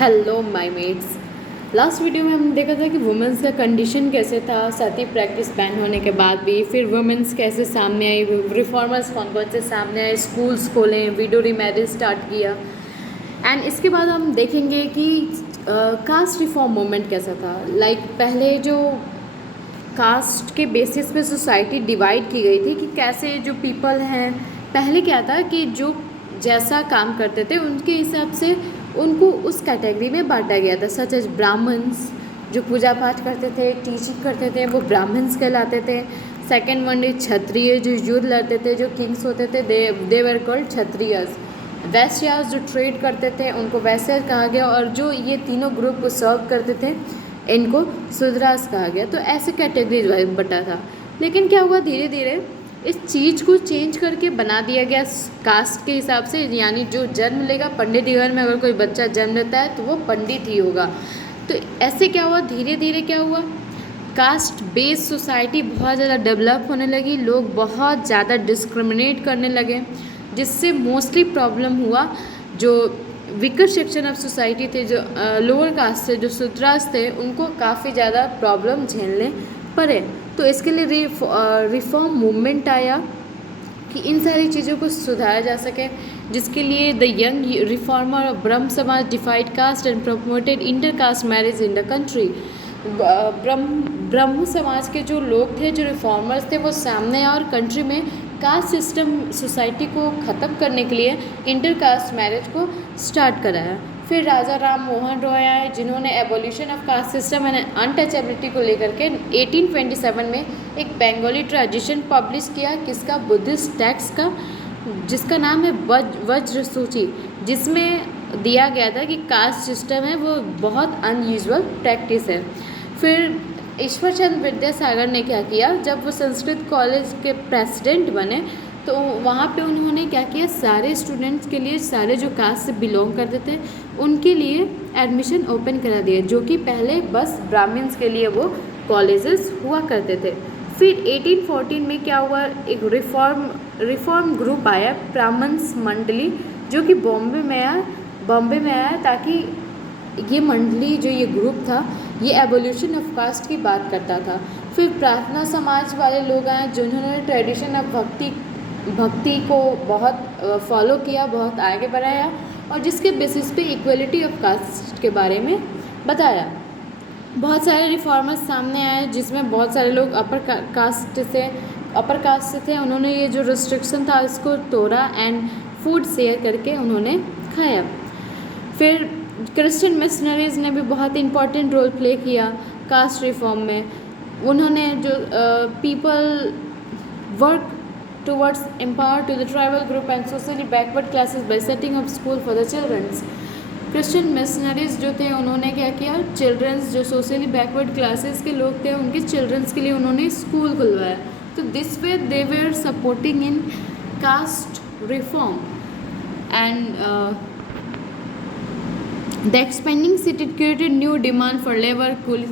Hello my mates. Last video में हमने देखा था कि वुमेंस का कंडीशन कैसे था सती प्रैक्टिस बैन होने के बाद भी, फिर वुमेंस कैसे सामने आई, रिफॉर्मर्स कौन कौन से सामने आए, स्कूल्स खोले, विडो रीमैरिज स्टार्ट किया। एंड इसके बाद हम देखेंगे कि कास्ट रिफॉर्म मूवमेंट कैसा था। पहले जो कास्ट के बेसिस पे सोसाइटी डिवाइड की गई थी कि कैसे जो पीपल हैं, पहले क्या था कि जो जैसा काम करते थे उनके हिसाब से उनको उस कैटेगरी में बांटा गया था। सच एज ब्राह्मण्स जो पूजा पाठ करते थे, टीचिंग करते थे, वो ब्राह्मण्स कहलाते थे। सेकेंड वन इज क्षत्रिय जो युद्ध लड़ते थे, जो किंग्स होते थे, दे वर कॉल्ड क्षत्रियस। वैश्यास जो ट्रेड करते थे उनको वैश्य कहा गया, और जो ये तीनों ग्रुप को सर्व करते थे इनको शूद्रास कहा गया। तो ऐसे कैटेगरीज वाइज बटा था। लेकिन क्या हुआ, धीरे धीरे इस चीज़ को चेंज करके बना दिया गया कास्ट के हिसाब से। यानी जो जन्म लेगा, पंडित के घर में अगर कोई बच्चा जन्म लेता है तो वो पंडित ही होगा। तो ऐसे क्या हुआ, धीरे धीरे क्या हुआ, कास्ट बेस्ड सोसाइटी बहुत ज़्यादा डेवलप होने लगी। लोग बहुत ज़्यादा डिस्क्रिमिनेट करने लगे, जिससे मोस्टली प्रॉब्लम हुआ जो वीकर सेक्शन ऑफ सोसाइटी थे, जो लोअर कास्ट थे, जो शूद्रास थे, उनको काफ़ी ज़्यादा प्रॉब्लम झेलने पड़े। तो इसके लिए रिफॉर्म मूवमेंट आया कि इन सारी चीज़ों को सुधारा जा सके, जिसके लिए the young reformer of Brahmo Samaj defied caste and promoted inter caste marriage in the country. Brahmo Samaj के जो लोग थे, जो रिफॉर्मर्स थे, वो सामने और कंट्री में कास्ट सिस्टम सोसाइटी को ख़त्म करने के लिए इंटर कास्ट मैरिज को स्टार्ट कराया। फिर राजा राम मोहन रॉय आए, जिन्होंने abolition of caste system and untouchability को लेकर के 1827 में एक बंगाली ट्रेडिशन पब्लिश किया, किसका, बुद्धिस्ट टेक्स्ट का, जिसका नाम है वज्र सूची, जिसमें दिया गया था कि कास्ट सिस्टम है वो बहुत अनयूजुअल प्रैक्टिस है। फिर ईश्वर चंद्र विद्यासागर ने क्या किया, जब वो संस्कृत कॉलेज के प्रेसिडेंट बने तो वहाँ पे उन्होंने क्या किया, सारे स्टूडेंट्स के लिए, सारे जो कास्ट से बिलोंग करते थे उनके लिए एडमिशन ओपन करा दिया, जो कि पहले बस ब्राह्मण्स के लिए वो कॉलेजेस हुआ करते थे। फिर 1814 में क्या हुआ, एक रिफॉर्म ग्रुप आया, ब्राह्मण्स मंडली, जो कि बॉम्बे में आया ताकि ये मंडली, जो ये ग्रुप था, ये एवोल्यूशन ऑफ कास्ट की बात करता था। फिर प्रार्थना समाज वाले लोग आए, जिन्होंने ट्रेडिशन ऑफ भक्ति को बहुत फॉलो किया, बहुत आगे बढ़ाया, और जिसके बेसिस पे इक्वलिटी ऑफ कास्ट के बारे में बताया। बहुत सारे रिफॉर्मर्स सामने आए, जिसमें बहुत सारे लोग अपर कास्ट से थे। उन्होंने ये जो रिस्ट्रिक्शन था इसको तोड़ा एंड फूड शेयर करके उन्होंने खाया। फिर क्रिश्चियन मिशनरीज ने भी बहुत इंपॉर्टेंट रोल प्ले किया कास्ट रिफॉर्म में। उन्होंने जो people work towards empower to the tribal group and socially backward classes by setting up school for the childrens। Christian missionaries जो थे उन्होंने क्या किया, चिल्ड्रंस जो सोशली बैकवर्ड क्लासेस के लोग थे उनके चिल्ड्रंस के लिए उन्होंने स्कूल खुलवाया। तो this way they were supporting in caste reform and the expanding city created new demand for labour pool.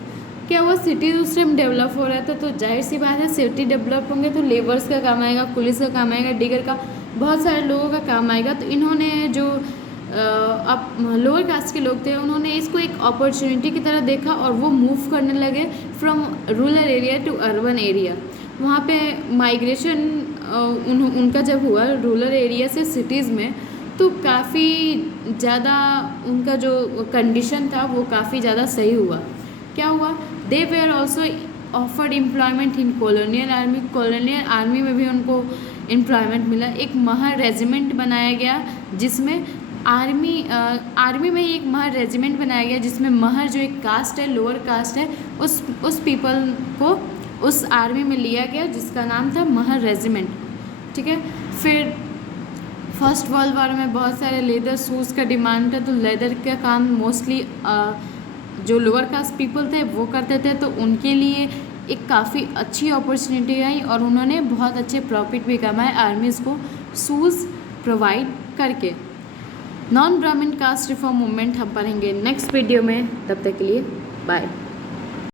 क्या हुआ, सिटी उस टाइम डेवलप हो रहा था, तो जाहिर सी बात है सिटी डेवलप होंगे तो लेबर्स का काम आएगा, पुलिस का काम आएगा, डिगर का, बहुत सारे लोगों का काम आएगा। तो इन्होंने जो अब लोअर कास्ट के लोग थे उन्होंने इसको एक अपॉर्चुनिटी की तरह देखा और वो मूव करने लगे from rural area to urban area. वहाँ पे माइग्रेशन उनका जब हुआ रूरल एरिया से सिटीज़ में, तो काफ़ी ज़्यादा उनका जो कंडीशन था वो काफ़ी ज़्यादा सही हुआ। क्या हुआ, they were also offered employment in colonial army. Colonial army में भी उनको एम्प्लॉयमेंट मिला। एक महर रेजिमेंट बनाया गया, जिसमें आर्मी में ही एक महर रेजिमेंट बनाया गया, जिसमें महर जो एक कास्ट है, लोअर कास्ट है, उस पीपल को उस आर्मी में लिया गया, जिसका नाम था महर रेजिमेंट। ठीक है। फिर फर्स्ट वर्ल्ड वॉर में बहुत सारे लेदर शूज़ का डिमांड था, तो लेदर का काम मोस्टली जो लोअर कास्ट पीपल थे वो करते थे, तो उनके लिए एक काफ़ी अच्छी अपॉर्चुनिटी आई और उन्होंने बहुत अच्छे प्रॉफिट भी कमाए आर्मीज़ को शूज़ प्रोवाइड करके। नॉन ब्राह्मण कास्ट रिफॉर्म मूवमेंट हम पढ़ेंगे नेक्स्ट वीडियो में, तब तक के लिए बाय।